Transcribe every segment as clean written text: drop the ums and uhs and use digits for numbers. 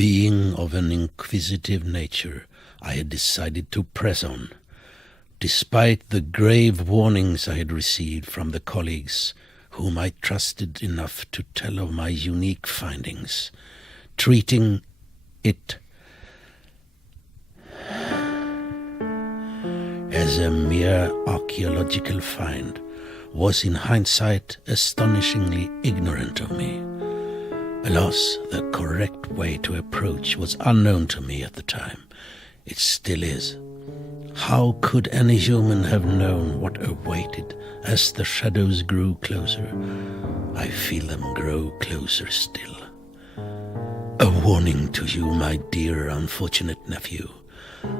Being of an inquisitive nature, I had decided to press on. Despite the grave warnings I had received from the colleagues whom I trusted enough to tell of my unique findings, treating it as a mere archaeological find was in hindsight astonishingly ignorant of me. Alas, the correct way to approach was unknown to me at the time. It still is. How could any human have known what awaited as the shadows grew closer? I feel them grow closer still. A warning to you, my dear unfortunate nephew.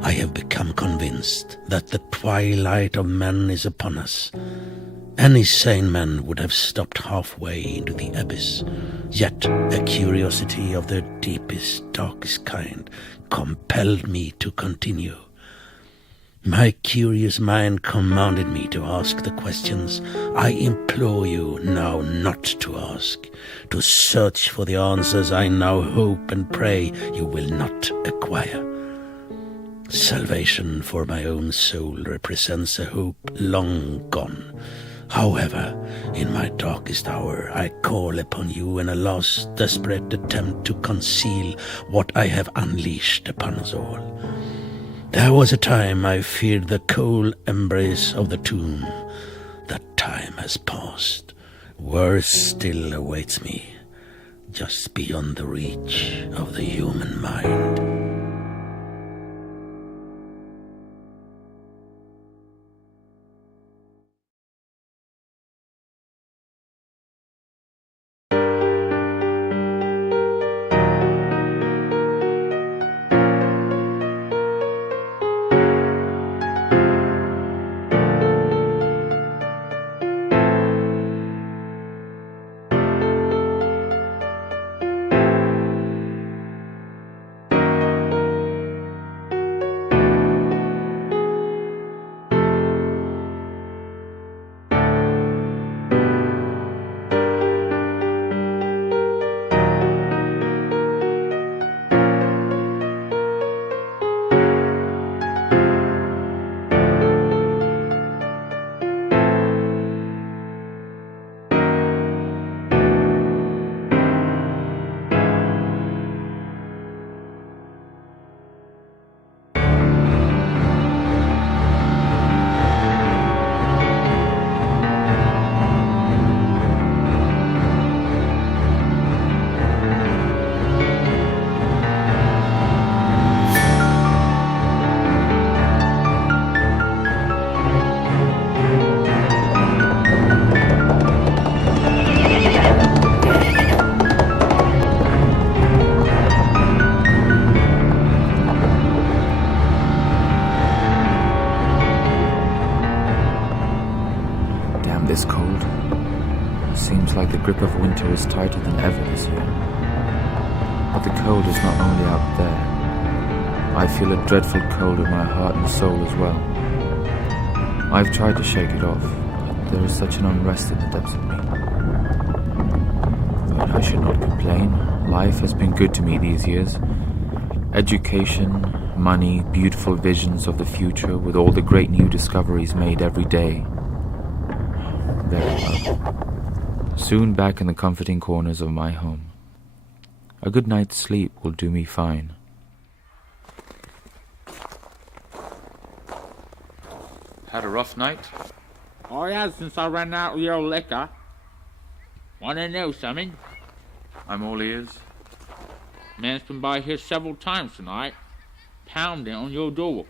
I have become convinced that the twilight of man is upon us. Any sane man would have stopped halfway into the abyss, yet a curiosity of the deepest, darkest kind compelled me to continue. My curious mind commanded me to ask the questions I implore you now not to ask, to search for the answers I now hope and pray you will not acquire. Salvation for my own soul represents a hope long gone. However, in my darkest hour, I call upon you in a last desperate attempt to conceal what I have unleashed upon us all. There was a time I feared the cold embrace of the tomb. That time has passed. Worse still awaits me, just beyond the reach of the human mind. This cold. Seems like the grip of winter is tighter than ever this year. But the cold is not only out there. I feel a dreadful cold in my heart and soul as well. I've tried to shake it off, but there is such an unrest in the depths of me. But I should not complain. Life has been good to me these years. Education, money, beautiful visions of the future with all the great new discoveries made every day. Very well. Soon back in the comforting corners of my home. A good night's sleep will do me fine. Had a rough night? I have since I ran out of your liquor. Want to know something? I'm all ears. Man's been by here several times tonight, pounding on your door.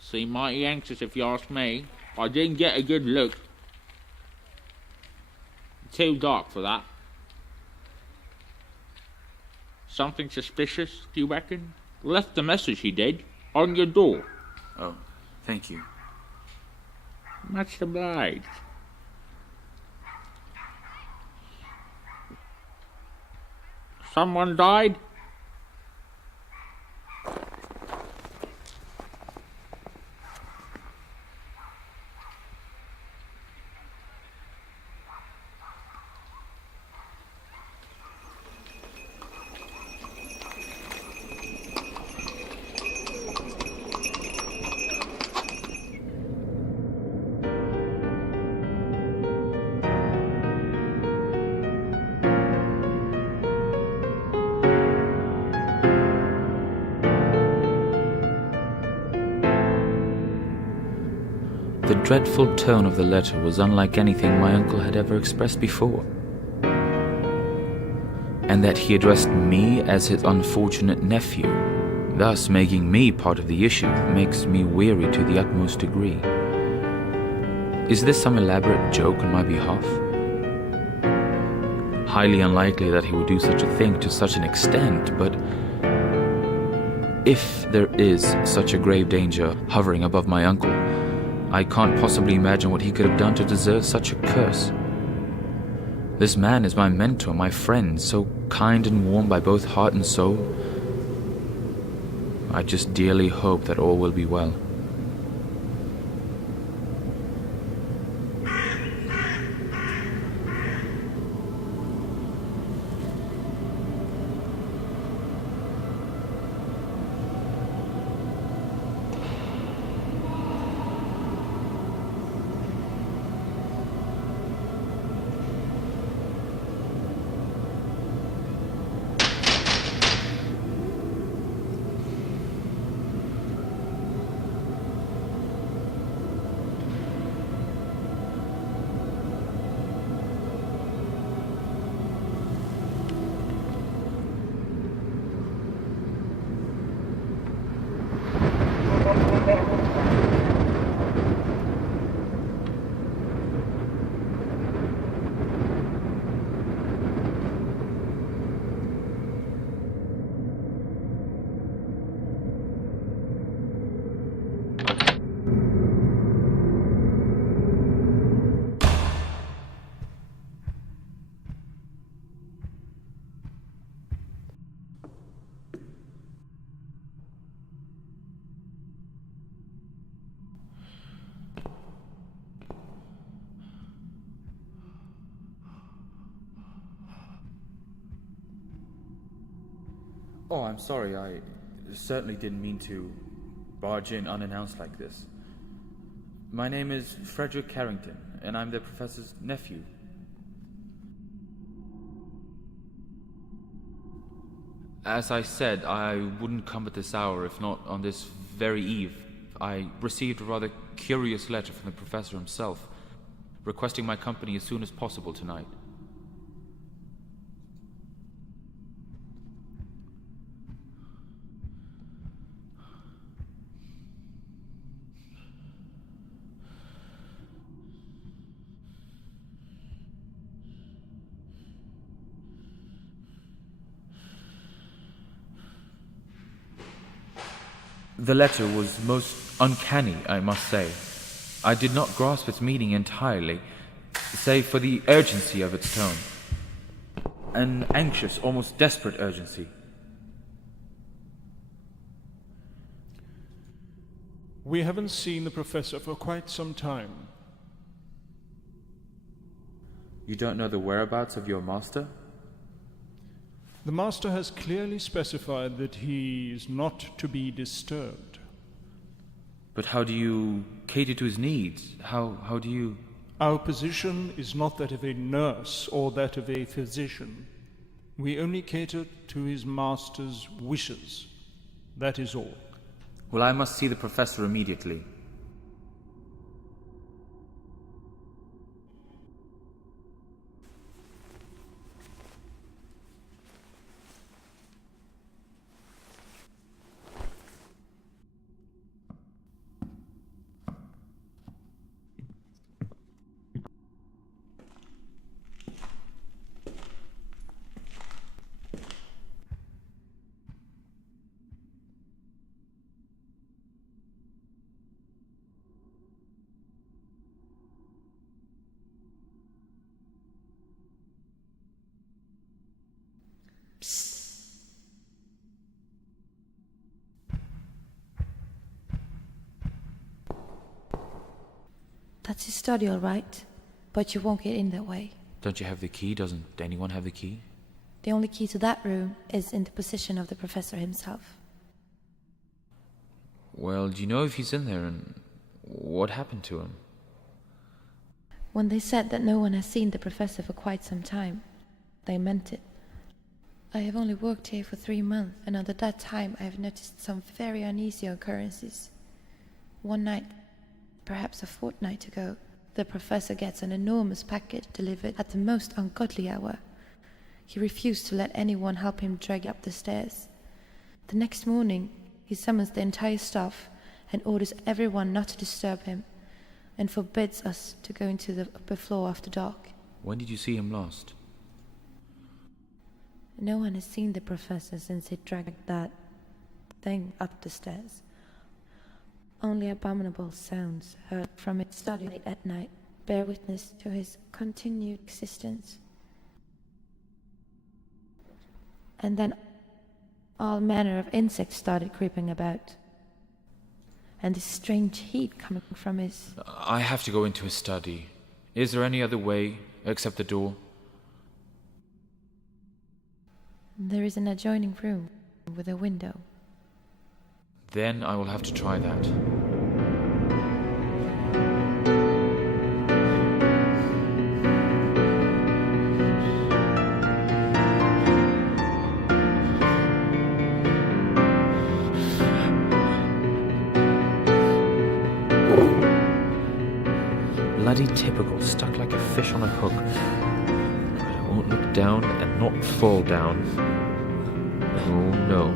Seemed mighty anxious if you ask me. I didn't get a good look. Too dark for that. Something suspicious, do you reckon? Left a message, he did, on your door. Oh, thank you. Much obliged. Someone died? The dreadful tone of the letter was unlike anything my uncle had ever expressed before. And that he addressed me as his unfortunate nephew, thus making me part of the issue, makes me weary to the utmost degree. Is this some elaborate joke on my behalf? Highly unlikely that he would do such a thing to such an extent, but if there is such a grave danger hovering above my uncle, I can't possibly imagine what he could have done to deserve such a curse. This man is my mentor, my friend, so kind and warm by both heart and soul. I just dearly hope that all will be well. Oh, I'm sorry. I certainly didn't mean to barge in unannounced like this. My name is Frederick Carrington, and I'm the professor's nephew. As I said, I wouldn't come at this hour if not on this very eve. I received a rather curious letter from the professor himself, requesting my company as soon as possible tonight. The letter was most uncanny, I must say. I did not grasp its meaning entirely, save for the urgency of its tone. An anxious, almost desperate urgency. We haven't seen the professor for quite some time. You don't know the whereabouts of your master? The master has clearly specified that he is not to be disturbed. But how do you cater to his needs? How do you... Our position is not that of a nurse or that of a physician. We only cater to his master's wishes. That is all. Well, I must see the professor immediately. That's his study, all right. But you won't get in that way. Don't you have the key? Doesn't anyone have the key? The only key to that room is in the possession of the professor himself. Well, do you know if he's in there and what happened to him? When they said that no one has seen the professor for quite some time, they meant it. I have only worked here for 3 months, and under that time I have noticed some very uneasy occurrences. One night, the perhaps a fortnight ago, the professor gets an enormous package delivered at the most ungodly hour. He refused to let anyone help him drag up the stairs. The next morning, he summons the entire staff and orders everyone not to disturb him, and forbids us to go into the upper floor after dark. When did you see him last? No one has seen the professor since he dragged that thing up the stairs. Only abominable sounds heard from his study late at night bear witness to his continued existence. And then all manner of insects started creeping about, and this strange heat coming from his... I have to go into his study. Is there any other way except the door? There is an adjoining room with a window. Then I will have to try that. Bloody typical, stuck like a fish on a hook. But I won't look down and not fall down. Oh no.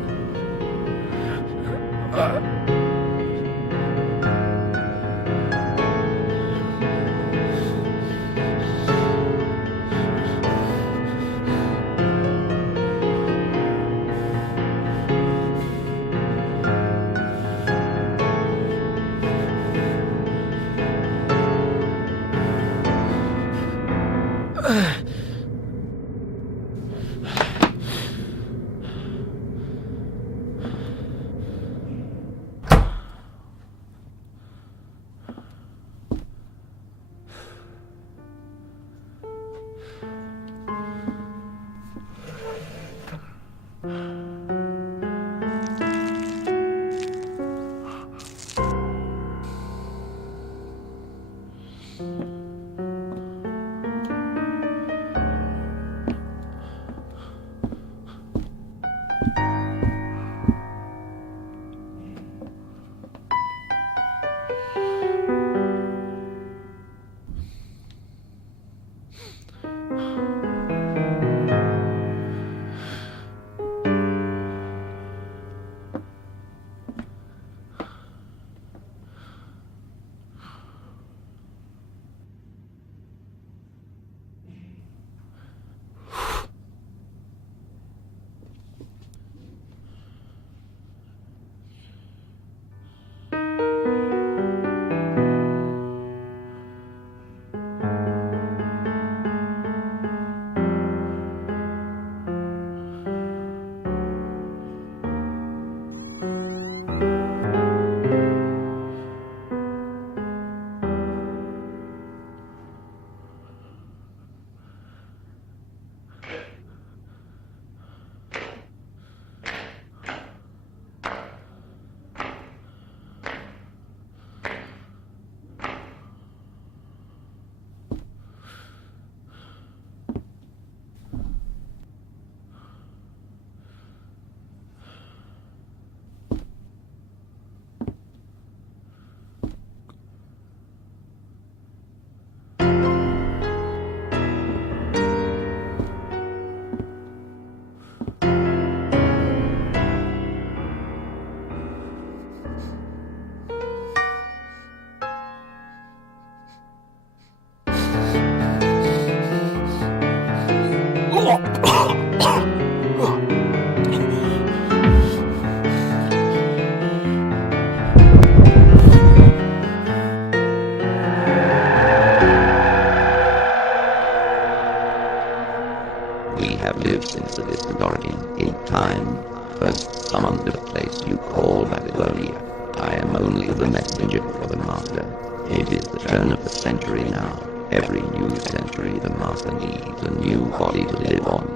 We have lived since the distant origin in time, first summoned to the place you call Babylonia. I am only the messenger for the Master. It is the turn of the century now. Every new century the Master needs a new body to live on.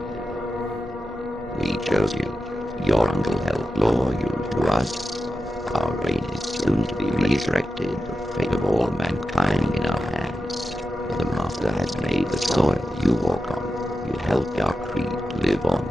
We chose you. Your uncle helped lure you to us. Our reign is soon to be resurrected, the fate of all mankind in our hands. The Master has made the soil you walk on. You helped our creed live on.